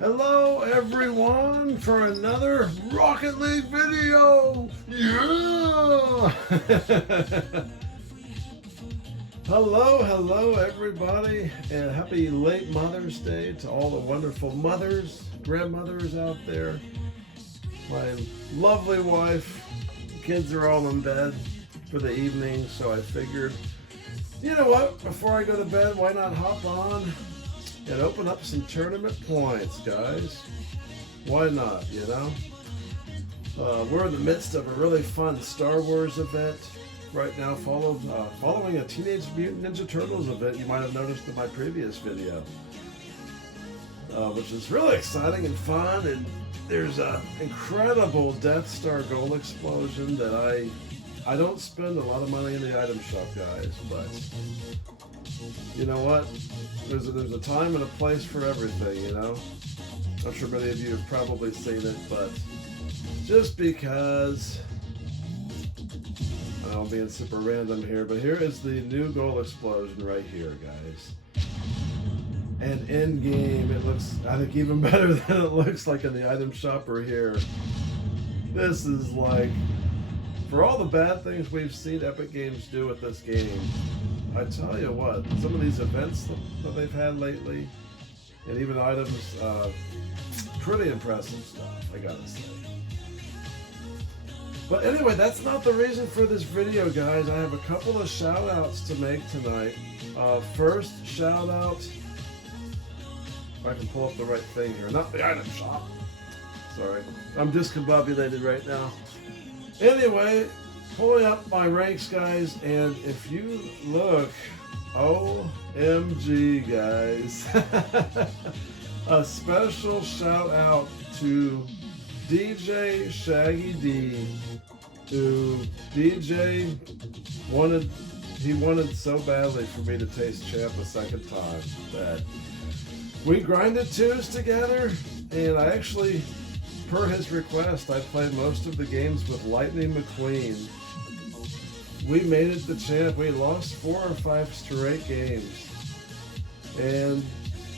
Hello everyone for another Rocket League video! Yeah! Hello everybody, and happy late Mother's Day to all the wonderful mothers, grandmothers out there. My lovely wife, kids are all in bed for the evening, so I figured, you know what, before I go to bed, why not hop on and open up some tournament points, guys? Why not, you know? We're in the midst of a really fun Star Wars event right now, following a Teenage Mutant Ninja Turtles event you might have noticed in my previous video, which is really exciting and fun. And there's an incredible Death Star goal explosion that I don't spend a lot of money in the item shop, guys, but you know what? There's a time and a place for everything, you know? I'm sure many of you have probably seen it, but just because, I'm being super random here, but here is the new goal explosion right here, guys. And in game, it looks, I think, even better than it looks like in the item shopper here. This is like, for all the bad things we've seen Epic Games do with this game, I tell you what, some of these events that they've had lately, and even items, pretty impressive stuff, I gotta say. But anyway, that's not the reason for this video, guys. I have a couple of shout outs to make tonight. First shout out, if I can pull up the right thing here, not the item shop. Sorry, I'm discombobulated right now. Anyway, pulling up my ranks, guys, and if you look, OMG, guys, a special shout out to DJ Shaggy D, who DJ wanted so badly for me to taste champ a second time that we grinded twos together, and I actually, per his request, I played most of the games with Lightning McQueen. We made it to champ. We lost 4 or 5 straight games and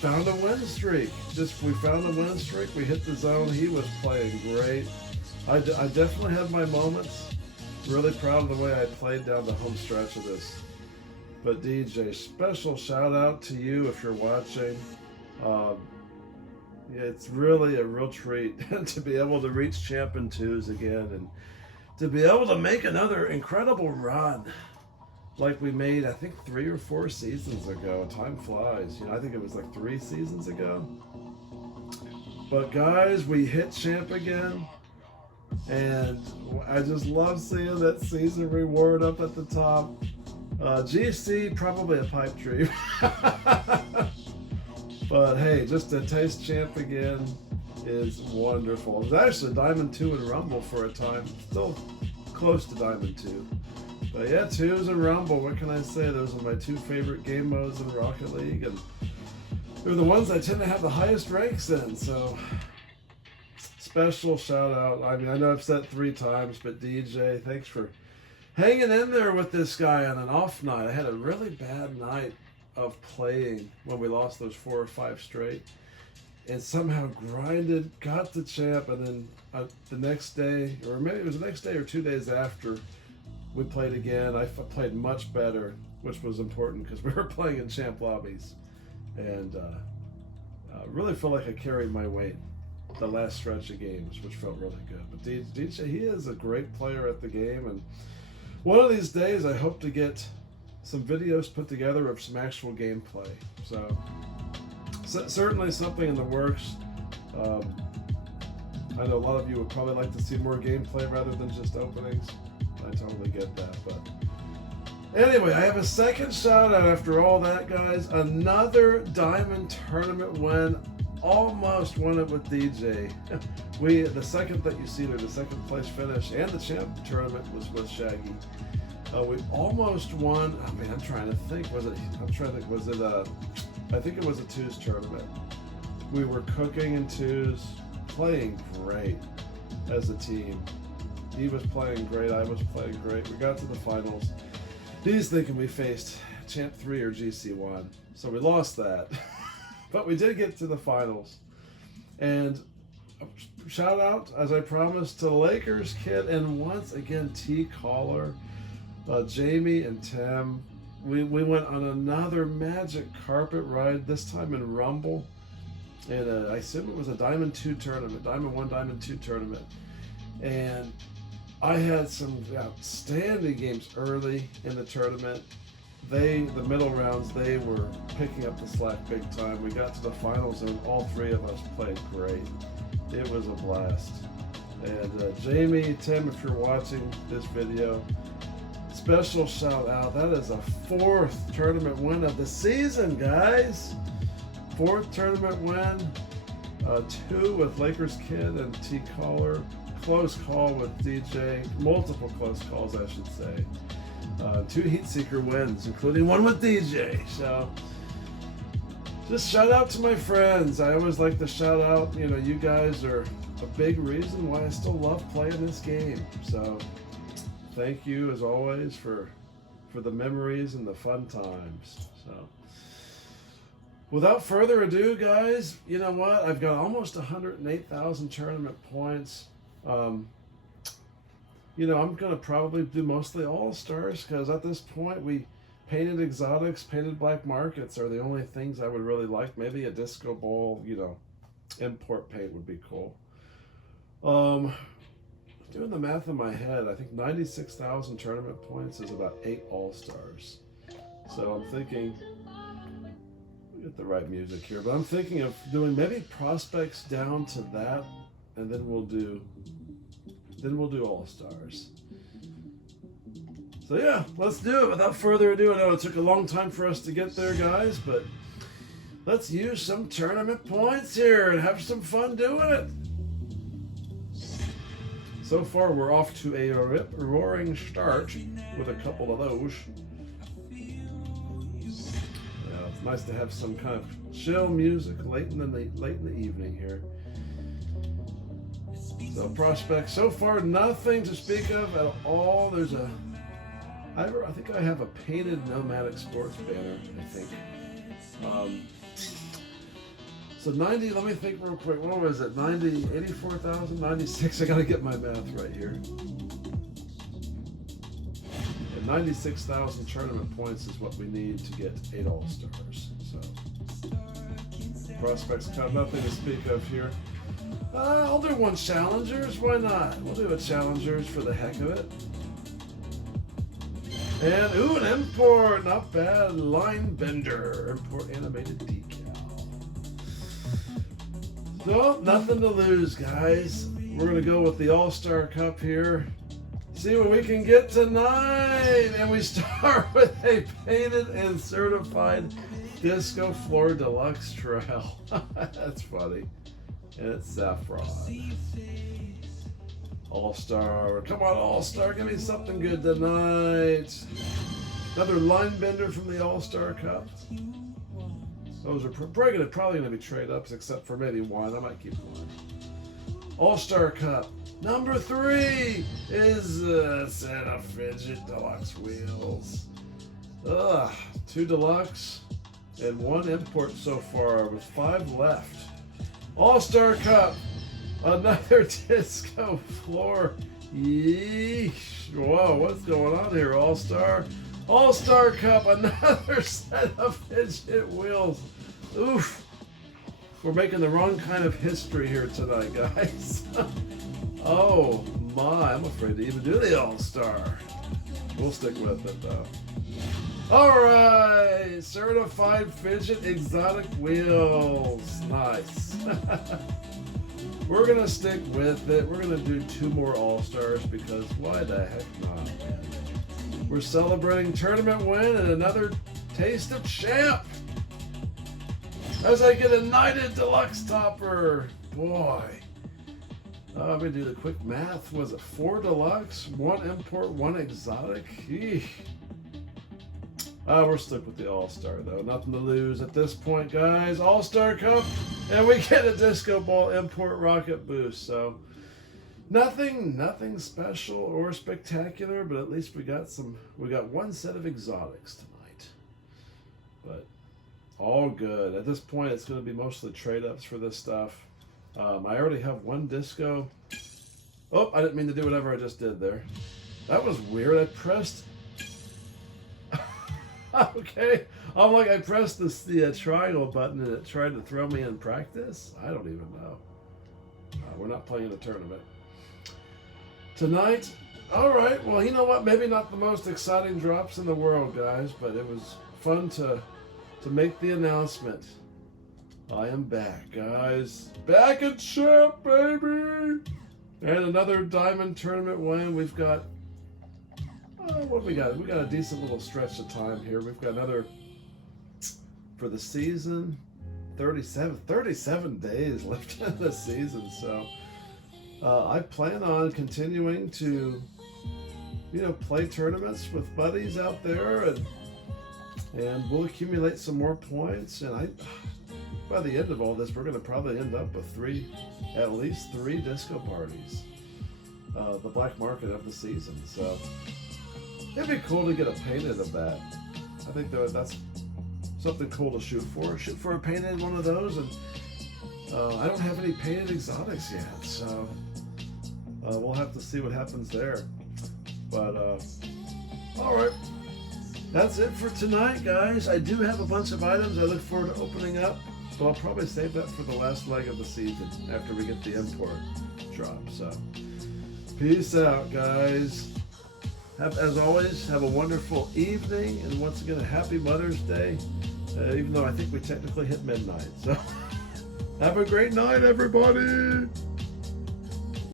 found a win streak. We found a win streak. We hit the zone. He was playing great. I definitely had my moments. Really proud of the way I played down the home stretch of this. But DJ, special shout out to you if you're watching. It's really a real treat to be able to reach champ in twos again, and to be able to make another incredible run like we made, I think, 3 or 4 seasons ago. Time flies. You know, I think it was like 3 seasons ago. But guys, we hit champ again, and I just love seeing that season reward up at the top. GC, probably a pipe dream. But hey, just to taste champ again is wonderful. It was actually Diamond 2 in Rumble for a time. Still close to Diamond 2. But yeah, 2s in Rumble, what can I say? Those are my 2 favorite game modes in Rocket League, and they're the ones I tend to have the highest ranks in, so special shout out. I mean, I know I've said it 3 times, but DJ, thanks for hanging in there with this guy on an off night. I had a really bad night of playing when we lost those 4 or 5 straight, and somehow grinded, got the champ, and then the next day, or maybe it was the next day or 2 days after, we played again. I played much better, which was important because we were playing in champ lobbies, and really felt like I carried my weight the last stretch of games, which felt really good. But DJ, he is a great player at the game, and one of these days I hope to get some videos put together of some actual gameplay. So certainly something in the works. I know a lot of you would probably like to see more gameplay rather than just openings. I totally get that. But anyway, I have a second shout out after all that, guys. Another Diamond tournament win. Almost won it with DJ. The second that you see there, the second place finish, and the champ tournament was with Shaggy. We almost won. I mean, I'm trying to think. I think it was a twos tournament. We were cooking in twos, playing great as a team. He was playing great. I was playing great. We got to the finals. He's thinking we faced Champ 3 or GC1. So we lost that. But we did get to the finals. And shout out, as I promised, to the Lakers kid, and once again T Caller, Jamie and Tim. We went on another magic carpet ride, this time in Rumble. And I assume it was a Diamond 2 tournament, Diamond 1, Diamond 2 tournament. And I had some outstanding games early in the tournament. The middle rounds, they were picking up the slack big time. We got to the finals and all three of us played great. It was a blast. And Jamie, Tim, if you're watching this video, special shout out. That is a 4th tournament win of the season, guys. 4th tournament win. 2 with Lakers Kid and T Caller. Close call with DJ. Multiple close calls, I should say. 2 Heat Seeker wins, including one with DJ. So, just shout out to my friends. I always like to shout out, you guys are a big reason why I still love playing this game. So, thank you as always for the memories and the fun times. So, without further ado, guys, you know what? I've got almost 108,000 tournament points. I'm going to probably do mostly All-Stars because at this point we painted exotics, painted black markets are the only things I would really like. Maybe a disco ball, import paint would be cool. Doing the math in my head, I think 96,000 tournament points is about 8 All-Stars. So I'm thinking, get the right music here, but I'm thinking of doing maybe prospects down to that, and then we'll do All-Stars. So yeah, let's do it. Without further ado, I know it took a long time for us to get there, guys, but let's use some tournament points here and have some fun doing it. So far, we're off to a roaring start with a couple of those. Yeah, it's nice to have some kind of chill music late in the evening here. So prospects, so far nothing to speak of at all. I think I have a painted Nomadic Sports banner, I think. So 90, let me think real quick. What was it? 90, 84,000, 96. I got to get my math right here. And 96,000 tournament points is what we need to get 8 All-Stars. So prospects count, nothing to speak of here. I'll do one Challengers. Why not? We'll do a Challengers for the heck of it. And, an import. Not bad. Line Bender. Import animated decal. So, nothing to lose, guys. We're going to go with the All-Star Cup here. See what we can get tonight. And we start with a painted and certified Disco Floor Deluxe Trail. That's funny. And it's Saffron. All-Star. Come on, All-Star. Give me something good tonight. Another line bender from the All-Star Cup. Those are probably going to be trade ups, except for maybe one. I might keep one. All-Star Cup. Number 3 is a set of Fidget Deluxe Wheels. 2 Deluxe and 1 import so far with 5 left. All-Star Cup. Another Disco Floor. Yeesh. Whoa, what's going on here, All-Star? All-Star Cup. Another set of Fidget Wheels. Oof. We're making the wrong kind of history here tonight, guys. Oh, my. I'm afraid to even do the All-Star. We'll stick with it, though. All right. Certified Fidget Exotic Wheels. Nice. We're going to stick with it. We're going to do 2 more All-Stars because why the heck not, man? We're celebrating tournament win and another taste of champ. As I get a Knighted Deluxe Topper. Boy. Let me do the quick math. Was it 4 Deluxe, 1 import, 1 exotic? Eesh. We're stuck with the All-Star, though. Nothing to lose at this point, guys. All-Star Cup, and we get a Disco Ball Import Rocket Boost. So, nothing special or spectacular, but at least we got 1 set of exotics tonight. But all good. At this point, it's going to be mostly trade-ups for this stuff. I already have one disco. Oh, I didn't mean to do whatever I just did there. That was weird. I pressed. Okay. I'm like, I pressed the triangle button and it tried to throw me in practice. I don't even know. We're not playing a tournament tonight. All right. Well, you know what? Maybe not the most exciting drops in the world, guys, but it was fun to make the announcement. I am back, guys. Back at champ, baby. And another diamond tournament win. We've got, what we got? We got a decent little stretch of time here. We've got another, for the season, 37 days left in the season. So I plan on continuing to, play tournaments with buddies out there, and we'll accumulate some more points. And by the end of all this, we're going to probably end up with at least three disco parties, the black market of the season. So it'd be cool to get a painted of that. I think that's something cool to shoot for. Shoot for a painted one of those, and I don't have any painted exotics yet, so we'll have to see what happens there. But all right. That's it for tonight, guys. I do have a bunch of items I look forward to opening up, but I'll probably save that for the last leg of the season after we get the import drop. So, peace out, guys. As always, have a wonderful evening, and once again, a happy Mother's Day, even though I think we technically hit midnight. So, have a great night, everybody.